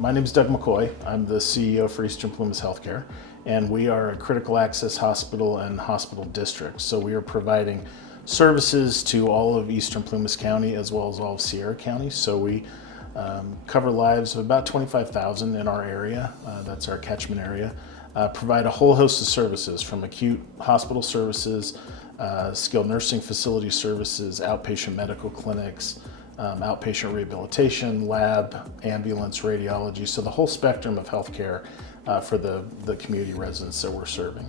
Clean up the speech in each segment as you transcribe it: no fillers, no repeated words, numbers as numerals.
My name is Doug McCoy. I'm the CEO for Eastern Plumas Health Care, and we are a critical access hospital and hospital district. So we are providing services to all of Eastern Plumas County as well as all of Sierra County. So we cover lives of about 25,000 in our area. That's our catchment area. Provide a whole host of services from acute hospital services, skilled nursing facility services, outpatient medical clinics, outpatient rehabilitation, lab, ambulance, radiology. So the whole spectrum of healthcare for the community residents that we're serving.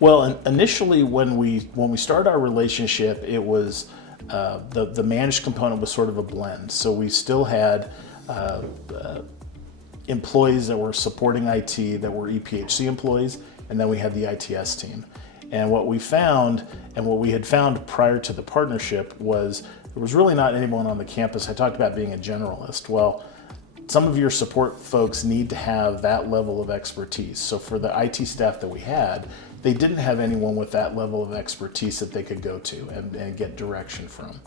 Well, initially when we started our relationship, it was the managed component was sort of a blend. So we still had employees that were supporting IT that were EPHC employees, and then we had the ITS team. And what we found, and what we had found prior to the partnership, was there was really not anyone on the campus. I talked about being a generalist. Well, some of your support folks need to have that level of expertise. So for the IT staff that we had, they didn't have anyone with that level of expertise that they could go to and get direction from.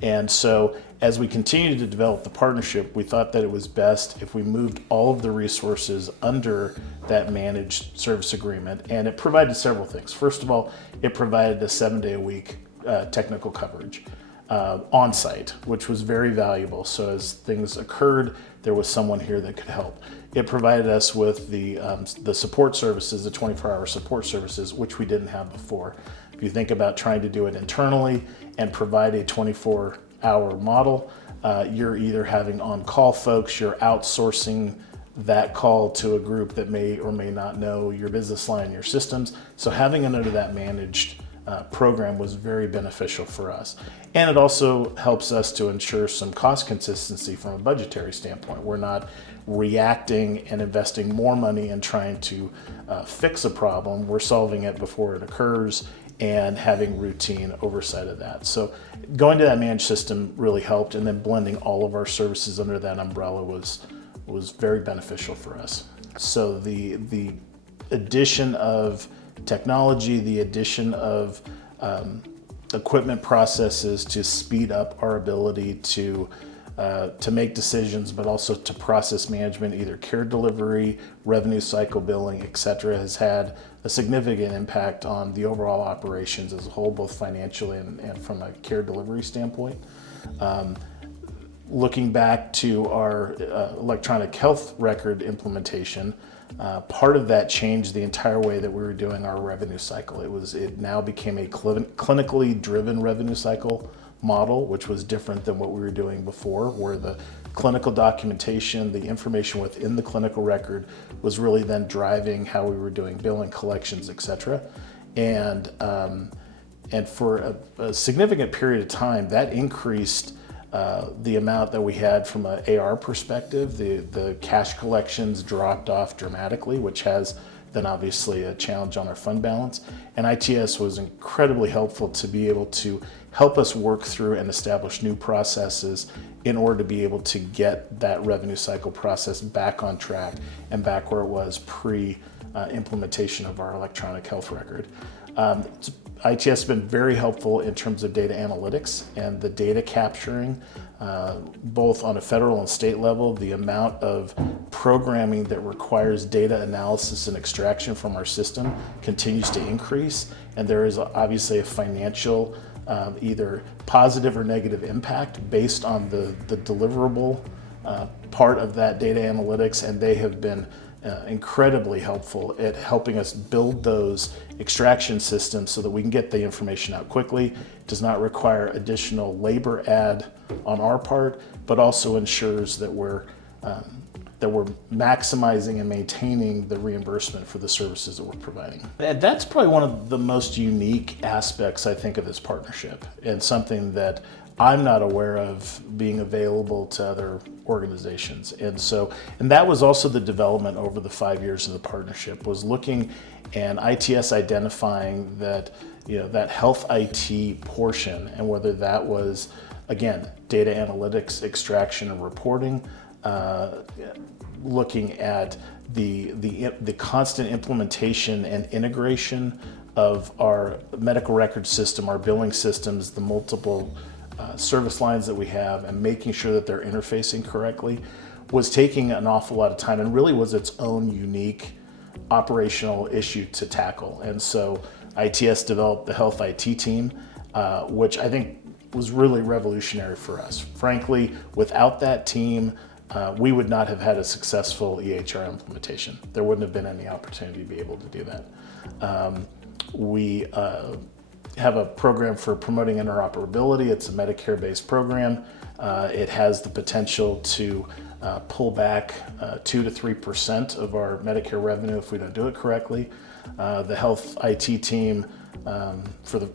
And so as we continued to develop the partnership, we thought that it was best if we moved all of the resources under that managed service agreement. And it provided several things. First of all, it provided a 7-day-a-week technical coverage on site, which was very valuable. So as things occurred, there was someone here that could help. It provided us with the support services, the 24-hour support services, which we didn't have before. If you think about trying to do it internally and provide a 24-hour model, you're either having on-call folks, you're outsourcing that call to a group that may or may not know your business line, your systems. So having it under that managed program was very beneficial for us. And it also helps us to ensure some cost consistency from a budgetary standpoint. We're not reacting and investing more money in trying to fix a problem. We're solving it before it occurs and having routine oversight of that. So going to that managed system really helped, and then blending all of our services under that umbrella was very beneficial for us. So the addition of technology, the addition of equipment processes to speed up our ability to make decisions, but also to process management, either care delivery, revenue cycle billing, et cetera, has had a significant impact on the overall operations as a whole, both financially and from a care delivery standpoint. Looking back to our electronic health record implementation, part of that changed the entire way that we were doing our revenue cycle. It now became a clinically driven revenue cycle model, which was different than what we were doing before, where the clinical documentation, the information within the clinical record was really then driving how we were doing billing, collections, et cetera. And for a significant period of time, that increased the amount that we had from an AR perspective. The cash collections dropped off dramatically, which has then obviously a challenge on our fund balance. And ITS was incredibly helpful to be able to help us work through and establish new processes in order to be able to get that revenue cycle process back on track and back where it was pre-implementation of our electronic health record. ITS has been very helpful in terms of data analytics and the data capturing, both on a federal and state level. The amount of programming that requires data analysis and extraction from our system continues to increase, and there is obviously a financial either positive or negative impact based on the deliverable part of that data analytics, and they have been incredibly helpful at helping us build those extraction systems so that we can get the information out quickly. It does not require additional labor add on our part, but also ensures that we're maximizing and maintaining the reimbursement for the services that we're providing. And that's probably one of the most unique aspects, I think, of this partnership, and something that I'm not aware of being available to other organizations. And that was also the development over the 5 years of the partnership, was looking and ITS identifying that, that health IT portion, and whether that was, again, data analytics, extraction and reporting, looking at the constant implementation and integration of our medical record system, our billing systems, the multiple service lines that we have, and making sure that they're interfacing correctly was taking an awful lot of time and really was its own unique operational issue to tackle. And so ITS developed the health IT team, which I think was really revolutionary for us. Frankly, without that team, we would not have had a successful EHR implementation. There wouldn't have been any opportunity to be able to do that. We have a program for promoting interoperability. It's a Medicare-based program. It has the potential to pull back 2 to 3% of our Medicare revenue if we don't do it correctly. The health IT team, for the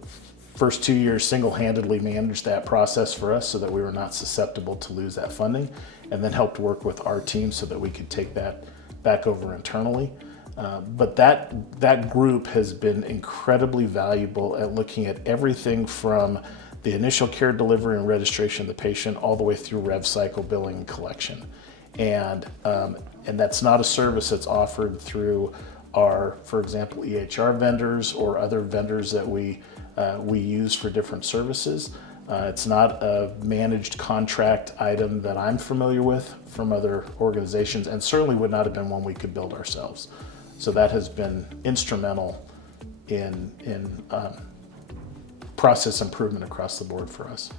first 2 years, single-handedly managed that process for us so that we were not susceptible to lose that funding, and then helped work with our team so that we could take that back over internally. But that group has been incredibly valuable at looking at everything from the initial care delivery and registration of the patient all the way through rev cycle, billing, and collection. And that's not a service that's offered through our, for example, EHR vendors or other vendors that we use for different services. It's not a managed contract item that I'm familiar with from other organizations, and certainly would not have been one we could build ourselves. So that has been instrumental in process improvement across the board for us.